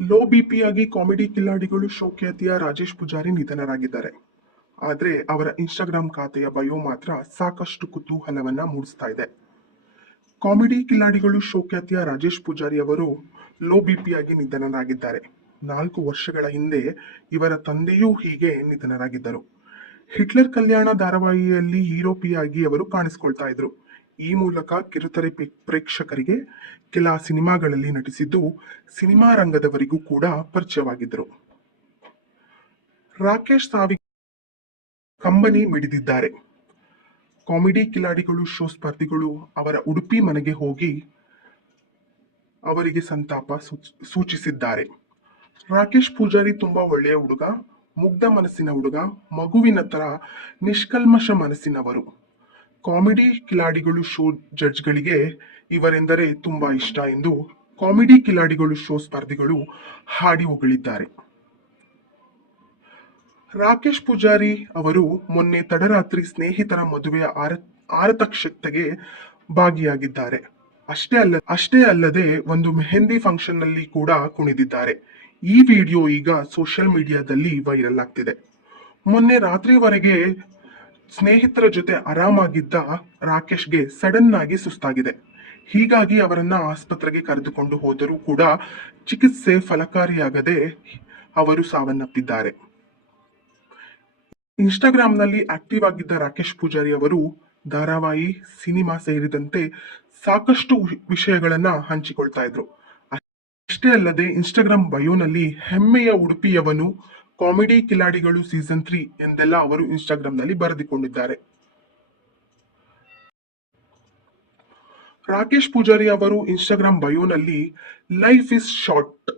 Low ಬಿಪಿಯಾಗಿ comedy ಕಿಲಾಡಿಗಳು show ಖ್ಯಾತಿಯ ರಾಜೇಶ್ ಪೂಜಾರಿ ನಿಧನರಾಗಿದ್ದಾರೆ. ಆದರೆ ಅವರ ಇನ್ಸ್ಟಾಗ್ರಾಮ್ ಖಾತೆಯ ಬಯೋ ಮಾತ್ರ ಸಾಕಷ್ಟು ಕುತೂಹಲವನ್ನ ಮೂಡಿಸ್ತಾ ಇದೆ. ಕಾಮಿಡಿ ಕಿಲಾಡಿಗಳು ಶೋ ಖ್ಯಾತಿಯ ರಾಜೇಶ್ ಪೂಜಾರಿ ಅವರು ಲೋ ಬಿಪಿಯಾಗಿ ನಿಧನರಾಗಿದ್ದಾರೆ. ನಾಲ್ಕು ವರ್ಷಗಳ ಹಿಂದೆ ಇವರ ತಂದೆಯೂ ಹೀಗೆ ನಿಧನರಾಗಿದ್ದರು. ಹಿಟ್ಲರ್ ಕಲ್ಯಾಣ ಧಾರಾವಾಹಿಯಲ್ಲಿ ಹೀರೋಪಿಯಾಗಿ ಅವರು ಕಾಣಿಸ್ಕೊಳ್ತಾ ಇದ್ರು. ಈ ಮೂಲಕ ಕಿರುತೆರೆ ಪ್ರೇಕ್ಷಕರಿಗೆ ಕೆಲ ಸಿನಿಮಾಗಳಲ್ಲಿ ನಟಿಸಿದ್ದು ಸಿನಿಮಾ ರಂಗದವರಿಗೂ ಕೂಡ ಪರಿಚಯವಾಗಿದ್ದರು. ರಾಕೇಶ್ ಸಾವಿಗೆ ಕಂಬನಿ ಮಿಡಿದಿದ್ದಾರೆ. ಕಾಮಿಡಿ ಕಿಲಾಡಿಗಳು, ಶೋ ಸ್ಪರ್ಧಿಗಳು ಅವರ ಉಡುಪಿ ಮನೆಗೆ ಹೋಗಿ ಅವರಿಗೆ ಸಂತಾಪ ಸೂಚ್- ಸೂಚಿಸಿದ್ದಾರೆ. ರಾಕೇಶ್ ಪೂಜಾರಿ ತುಂಬಾ ಒಳ್ಳೆಯ ಹುಡುಗ, ಮುಗ್ಧ ಮನಸ್ಸಿನ ಹುಡುಗ, ಮಗುವಿನ ತರ ನಿಷ್ಕಲ್ಮಶ ಮನಸ್ಸಿನವರು. ಕಾಮಿಡಿ ಕಿಲಾಡಿಗಳು ಶೋ ಜಡ್ಜ್ಗಳಿಗೆ ಇವರೆಂದರೆ ತುಂಬಾ ಇಷ್ಟ ಎಂದು ಕಾಮಿಡಿ ಕಿಲಾಡಿಗಳು ಶೋ ಸ್ಪರ್ಧಿಗಳು ಹಾಡಿ ಹೊಗಳಿದ್ದಾರೆ. ರಾಕೇಶ್ ಪೂಜಾರಿ ಅವರು ಮೊನ್ನೆ ತಡರಾತ್ರಿ ಸ್ನೇಹಿತರ ಮದುವೆಯ ಆರ, ಆರತಕ್ಷತೆಗೆ ಭಾಗಿಯಾಗಿದ್ದಾರೆ. ಅಷ್ಟೇ ಅಲ್ಲ, ಅಷ್ಟೇ ಅಲ್ಲದೆ ಒಂದು ಮೆಹಂದಿ ಫಂಕ್ಷನ್ನಲ್ಲಿ ಕೂಡ ಕುಣಿದಿದ್ದಾರೆ. ಈ ವಿಡಿಯೋ ಈಗ ಸೋಷಿಯಲ್ ಮೀಡಿಯಾದಲ್ಲಿ ವೈರಲ್ ಆಗ್ತಿದೆ. ಮೊನ್ನೆ ರಾತ್ರಿವರೆಗೆ ಸ್ನೇಹಿತರ ಜೊತೆ ಆರಾಮಾಗಿದ್ದ ರಾಕೇಶ್ಗೆ ಸಡನ್ ಆಗಿ ಸುಸ್ತಾಗಿದೆ. ಹೀಗಾಗಿ ಅವರನ್ನ ಆಸ್ಪತ್ರೆಗೆ ಕರೆದುಕೊಂಡು ಹೋದರೂ ಕೂಡ ಚಿಕಿತ್ಸೆ ಫಲಕಾರಿಯಾಗದೆ ಅವರು ಸಾವನ್ನಪ್ಪಿದ್ದಾರೆ. ಇನ್ಸ್ಟಾಗ್ರಾಂನಲ್ಲಿ ಆಕ್ಟಿವ್ ಆಗಿದ್ದ ರಾಕೇಶ್ ಪೂಜಾರಿ ಅವರು ಧಾರಾವಾಹಿ, ಸಿನಿಮಾ ಸೇರಿದಂತೆ ಸಾಕಷ್ಟು ವಿಷಯಗಳನ್ನ ಹಂಚಿಕೊಳ್ತಾ ಇದ್ರು. ಅಷ್ಟೇ ಅಲ್ಲದೆ ಇನ್ಸ್ಟಾಗ್ರಾಂ ಬಯೋನಲ್ಲಿ ಹೆಮ್ಮೆಯ ಉಡುಪಿಯವನು ಕಾಮಿಡಿ ಕಿಲಾಡಿಗಳು ಸೀಸನ್ ತ್ರೀ ಎಂದೆಲ್ಲ ಅವರು ಇನ್ಸ್ಟಾಗ್ರಾಂನಲ್ಲಿ ಬರೆದುಕೊಂಡಿದ್ದಾರೆ. ರಾಕೇಶ್ ಪೂಜಾರಿ ಅವರು Instagram ಬಯೋನಲ್ಲಿ life is short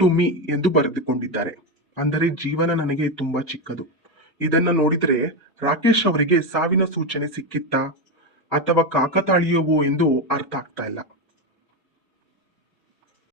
to me ಎಂದು ಬರೆದುಕೊಂಡಿದ್ದಾರೆ. ಅಂದರೆ ಜೀವನ ನನಗೆ ತುಂಬಾ ಚಿಕ್ಕದು. ಇದನ್ನ ನೋಡಿದರೆ ರಾಕೇಶ್ ಅವರಿಗೆ ಸಾವಿನ ಸೂಚನೆ ಸಿಕ್ಕಿತ್ತಾ ಅಥವಾ ಕಾಕತಾಳೀಯವೋ ಎಂದು ಅರ್ಥ ಆಗ್ತಾ ಇಲ್ಲ.